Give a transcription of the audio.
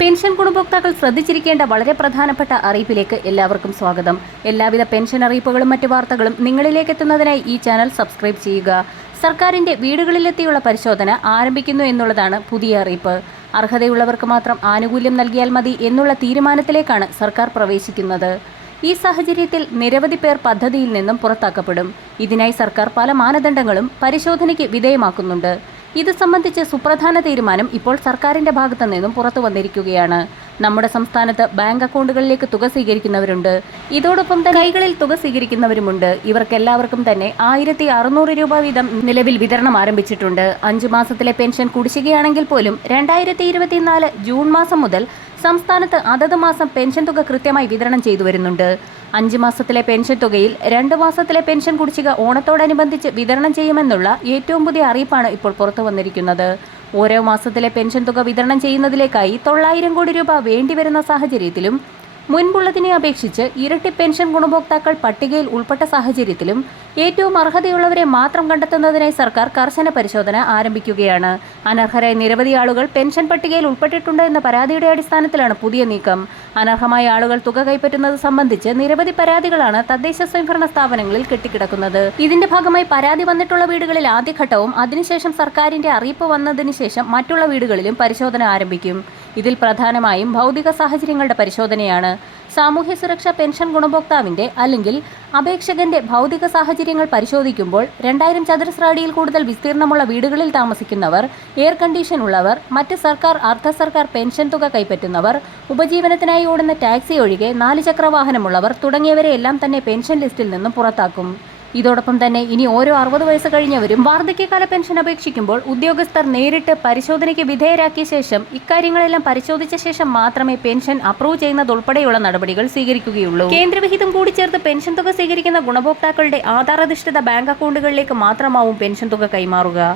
Pension ഗുണഭോക്താക്കൾ ശ്രദ്ധിച്ചിരിക്കേണ്ട വളരെ പ്രധാനപ്പെട്ട അറിയിപ്പിലേക്ക് എല്ലാവർക്കും സ്വാഗതം. എല്ലാവിധ പെൻഷൻ അറിയിപ്പുകളും മറ്റു വാർത്തകളും നിങ്ങളിലേക്ക് എത്തുന്നതിനായി ഈ ചാനൽ സബ്സ്ക്രൈബ് ചെയ്യുക. സർക്കാരിന്റെ വീടുകളിലെത്തിയുള്ള പരിശോധന ആരംഭിക്കുന്നു എന്നുള്ളതാണ് പുതിയ അറിയിപ്പ്. അർഹതയുള്ളവർക്ക് മാത്രം ആനുകൂല്യം നൽകിയാൽ മതി എന്നുള്ള തീരുമാനത്തിലേക്കാണ് സർക്കാർ പ്രവേശിക്കുന്നത്. ഈ സാഹചര്യത്തിൽ നിരവധി പേർ പദ്ധതിയിൽ നിന്നും പുറത്താക്കപ്പെടും. ഇതിനായി സർക്കാർ പല മാനദണ്ഡങ്ങളും പരിശോധനയ്ക്ക് വിധേയമാക്കുന്നുണ്ട്. ഇത് സംബന്ധിച്ച് സുപ്രധാന തീരുമാനം ഇപ്പോൾ സർക്കാരിന്റെ ഭാഗത്തു നിന്നും പുറത്തു വന്നിരിക്കുകയാണ്. നമ്മുടെ സംസ്ഥാനത്ത് ബാങ്ക് അക്കൗണ്ടുകളിലേക്ക് തുക സ്വീകരിക്കുന്നവരുണ്ട്. ഇതോടൊപ്പം തന്നെ കൈകളിൽ തുക സ്വീകരിക്കുന്നവരുമുണ്ട്. ഇവർക്കെല്ലാവർക്കും തന്നെ 1600 രൂപ വീതം നിലവിൽ വിതരണം ആരംഭിച്ചിട്ടുണ്ട്. 5 മാസത്തിലെ പെൻഷൻ കുടിശ്ശികയാണെങ്കിൽ പോലും 2024 ജൂൺ മാസം മുതൽ സംസ്ഥാനത്ത് അതത് മാസം പെൻഷൻ തുക കൃത്യമായി വിതരണം ചെയ്തു വരുന്നുണ്ട്. 5 മാസത്തിലെ പെൻഷൻ തുകയിൽ 2 മാസത്തിലെ പെൻഷൻ കുടിശ്ശിക ഓണത്തോടനുബന്ധിച്ച് വിതരണം ചെയ്യുമെന്നുള്ള ഏറ്റവും പുതിയ അറിയിപ്പാണ് ഇപ്പോൾ പുറത്തു വന്നിരിക്കുന്നത്. ഓരോ മാസത്തിലെ പെൻഷൻ തുക വിതരണം ചെയ്യുന്നതിലേക്കായി 900 കോടി രൂപ വേണ്ടിവരുന്ന സാഹചര്യത്തിലും മുൻപുള്ളതിനെ അപേക്ഷിച്ച് ഇരട്ടി പെൻഷൻ ഗുണഭോക്താക്കൾ പട്ടികയിൽ ഉൾപ്പെട്ട സാഹചര്യത്തിലും ഏറ്റവും അർഹതയുള്ളവരെ മാത്രം കണ്ടെത്തുന്നതിനായി സർക്കാർ കർശന പരിശോധന ആരംഭിക്കുകയാണ്. അനർഹരായ നിരവധി ആളുകൾ പെൻഷൻ പട്ടികയിൽ ഉൾപ്പെട്ടിട്ടുണ്ട് എന്ന പരാതിയുടെ അടിസ്ഥാനത്തിലാണ് പുതിയ നീക്കം. അനർഹമായ ആളുകൾ തുക കൈപ്പറ്റുന്നത് സംബന്ധിച്ച് നിരവധി പരാതികളാണ് തദ്ദേശ സ്വയംഭരണ സ്ഥാപനങ്ങളിൽ കെട്ടിക്കിടക്കുന്നത്. ഇതിന്റെ ഭാഗമായി പരാതി വന്നിട്ടുള്ള വീടുകളിൽ ആദ്യഘട്ടവും അതിനുശേഷം സർക്കാരിന്റെ അറിയിപ്പ് വന്നതിന് ശേഷം മറ്റുള്ള വീടുകളിലും പരിശോധന ആരംഭിക്കും. ഇതിൽ പ്രധാനമായും ഭൗതിക സാഹചര്യങ്ങളുടെ പരിശോധനയാണ്. സാമൂഹ്യ സുരക്ഷാ പെൻഷൻ ഗുണഭോക്താവിന്റെ അല്ലെങ്കിൽ അപേക്ഷകന്റെ ഭൗതിക സാഹചര്യങ്ങൾ പരിശോധിക്കുമ്പോൾ 2000 ചതുരശ്ര അടിയിൽ കൂടുതൽ വിസ്തീർണമുള്ള വീടുകളിൽ താമസിക്കുന്നവർ, എയർ കണ്ടീഷൻ ഉള്ളവർ, മറ്റ് സർക്കാർ അർദ്ധ സർക്കാർ പെൻഷൻ തുക കൈപ്പറ്റുന്നവർ, ഉപജീവനത്തിനായി ഓടുന്ന ടാക്സി ഒഴികെ 4 ചക്ര വാഹനമുള്ളവർ തുടങ്ങിയവരെ എല്ലാം തന്നെ പെൻഷൻ ലിസ്റ്റിൽ നിന്നും പുറത്താക്കും. ഇതോടൊപ്പം തന്നെ ഇനി ഓരോ 60 വയസ്സ് കഴിഞ്ഞവരും വാർദ്ധക്യകാല പെൻഷൻ അപേക്ഷിക്കുമ്പോൾ ഉദ്യോഗസ്ഥർ നേരിട്ട് പരിശോധനയ്ക്ക് വിധേയരാക്കിയ ശേഷം ഇക്കാര്യങ്ങളെല്ലാം പരിശോധിച്ച ശേഷം മാത്രമേ പെൻഷൻ അപ്രൂവ് ചെയ്യുന്നതുൾപ്പെടെയുള്ള നടപടികൾ സ്വീകരിക്കുകയുള്ളൂ. കേന്ദ്രവിഹിതം കൂടി ചേർത്ത് പെൻഷൻ തുക സ്വീകരിക്കുന്ന ഗുണഭോക്താക്കളുടെ ആധാർ അധിഷ്ഠിത ബാങ്ക് അക്കൗണ്ടുകളിലേക്ക് മാത്രമാവും പെൻഷൻ തുക കൈമാറുക.